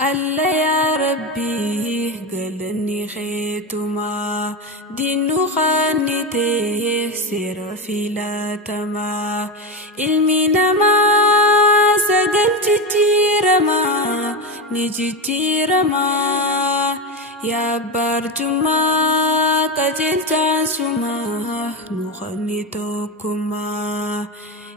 الله يا ربي قالني خيتما دينو خانته سير في لاتما المينا ما سجلت تيرما نجي تيرما يا برجما قتلت سما نخني توكما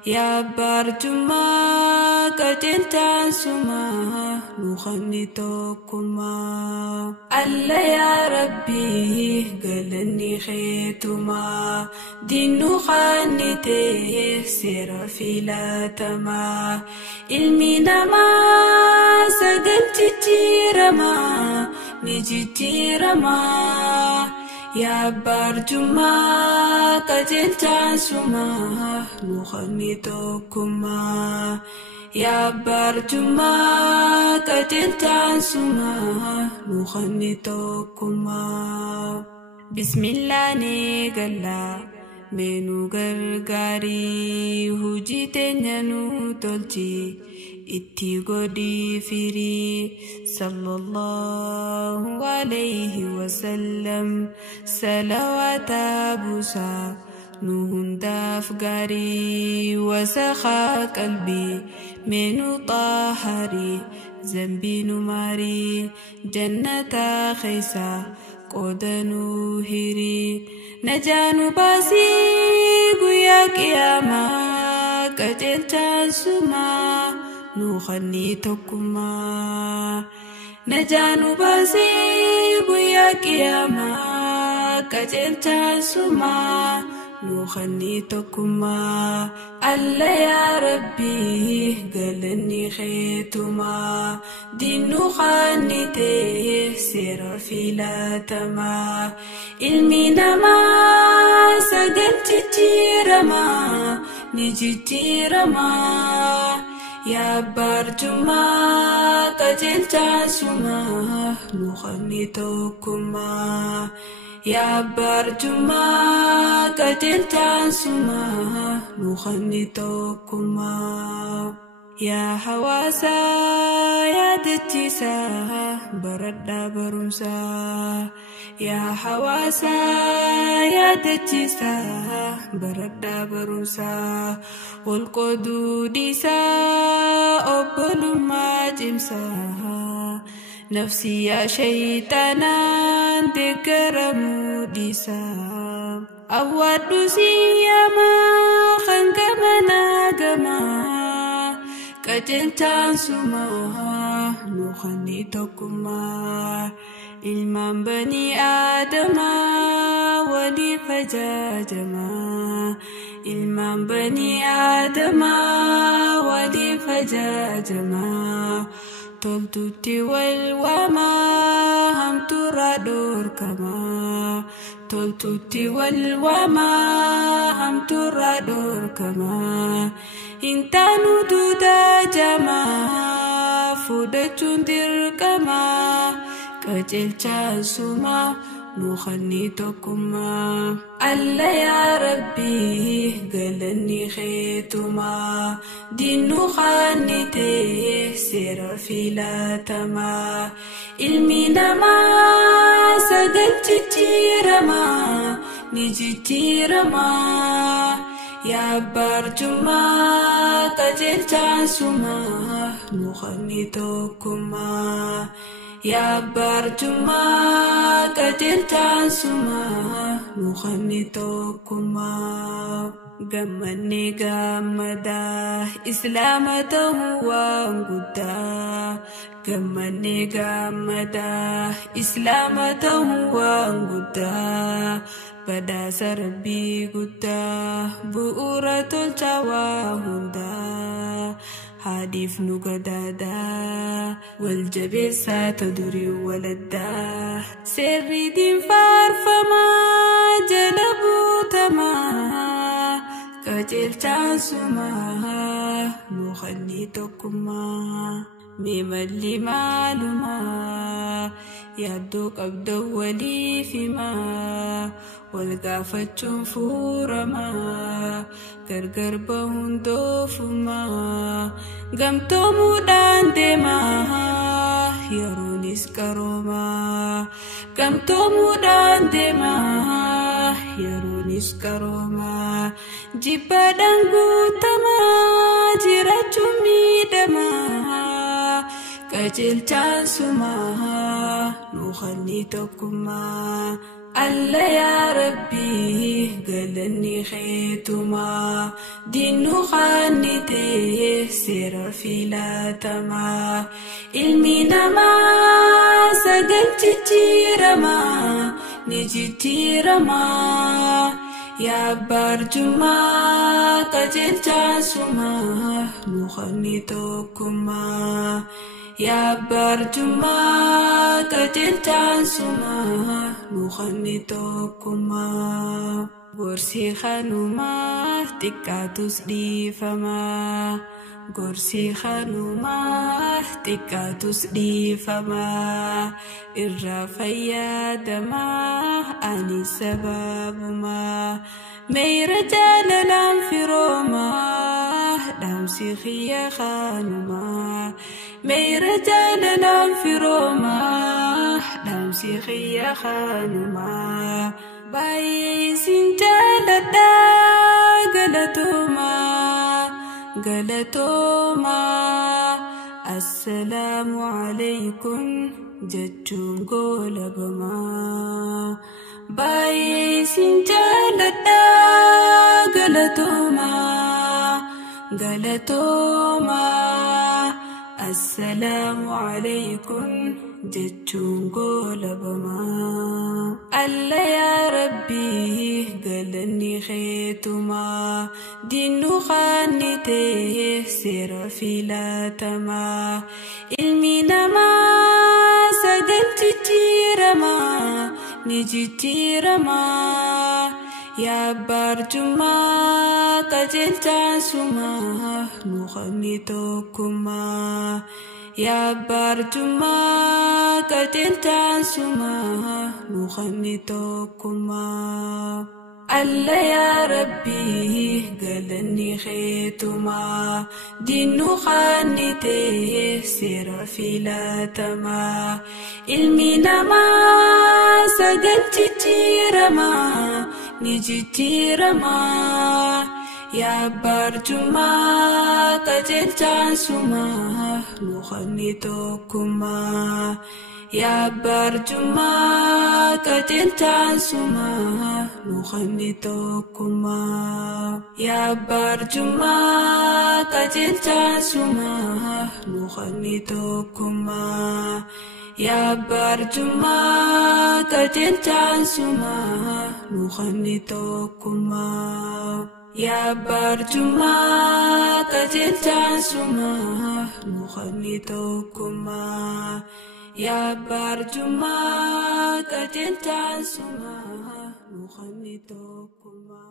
يا برجما قتلت سما نخني توكما الله يا ربي قالني خيتما دينو خانته سير في لاتما المينا ما سجلت تيرما نجي تيرما يا برجما قتلت سما نخني توكما يا برجما قتلت سما نخني توكما بسم الله نيغلا منو غرغاري هجيتي نانو تولتي itti godi firi sallallahu alayhi wasallam salawata busa nuhundaf gari wasakha qalbi menu tahari zambi numari jannata khaysa qodanu hiri najanu basi guya qiyama qajelta suma نخني توكما نجانو باسي بيا قياما كجلت سما نخني توكما الله يا ربي قالني خيتما دينو خانته سير في لاتما المينا ما سجلت تيرما نجي تيرما يا برجما قتلت سما نخني توكما يا برجما قتلت سما نخني توكما يا حواسا يا دتيسا برد برمسا يا حواسا يا دتيسا برد برمسا والقدود سا أبل ما جمسا نفسي يا شيطانا ذكر موديسا أود سيما خنقمنا قما قتلت سما نخني توكما إلمان بني آدم ولي فجاجما إلمان بني آدم ولي فجاجما تلتوتي والوما هم ترادور كما تلتوتي والوما هم ترادور كما إنتانو دودا جما فودتون دير كما كجلتا سما نخني توكما الله يا ربي قالني خيتما دينو خانته سير في لاتما المينا ما سجلت تيرما نجي تيرما يا برجما قتلت سما نخني توكما يا برجما قتلت سما نخني توكما غمني غمدا إسلامته وانقدا غمني غمدا إسلامته وانقدا بدا سربي قدا بؤرة الجواهندا حديف نقدادا والجبسة تدري ولدا سري دين فارفما جلبو تما قتلت سما نخني توكما مملي معلومة يدوك أبدو ولي فيما والقافة فورما gargar bahun dofuma gam tomu dan tema yeroonis qaroomaa gamtoomuudhaan deemaa yeroonis qaroomaa jibbaadhaan guutamaa jiraachuun miidhamaa qajeelchaan sumaa nuuqanni tokkummaa alla yaa rabbii galanni keetumaa diinnu qaannitee seera filatamaa ilmi namaa sagal jijjiiramaa ni jijjiiramaa yaa barjumaa qajeelchaan sumaa nuuqanni tokkummaa yaa barjumaa qajeelchaan sumaa nuuqanni tokkummaa gorsi kanumaa xiqqaatus dhiifamaa gorsi kanumaa xiqqaatus dhiifamaa irraa fayyadamaa ani sababumaa meeyra jaalalaan firoomaa dhaamsi kiyya kanumaa meeyra jaalalaan firoomaa dhaamsi kiyya kanumaa baay'ee sin jaaladhaa galatoomaa galatoomaa assalaamu alaykum jechuun goolabamaa baay'ee sin jaaladhaa galatoomaa galatoomaa assalaamu alaykum jechuun goolabamaa alla yaa rabbii galanni keetumaa diinnu qaannitee seera filatamaa ilmi namaa sagal jijjiiramaa ni jijjiiramaa yaa barjumaa qajeelchaan sumaa nuuqanni tokkummaa yaa barjumaa qajeelchaan sumaa nuuqanni tokkummaa alla yaa rabbii galanni keetumaa diinnu qaannitee seera filatamaa ilmi namaa sagal jijjiiramaa ni jijjiiramaa yaa barjumaa qajeelchaan sumaa nuuqanni tokkummaa yaa barjumaa qajeelchaan sumaa nuuqanni tokkummaa yaa barjumaa qajeelchaan sumaa nuuqanni tokkummaa yaa barjumaa qajeelchaan sumaa nuuqanni tokkummaa yaa barjumaa qajeelchaan sumaa nuuqanni tokkummaa yaa barjumaa qajeelchaan sumaa nuuqanni tokkummaa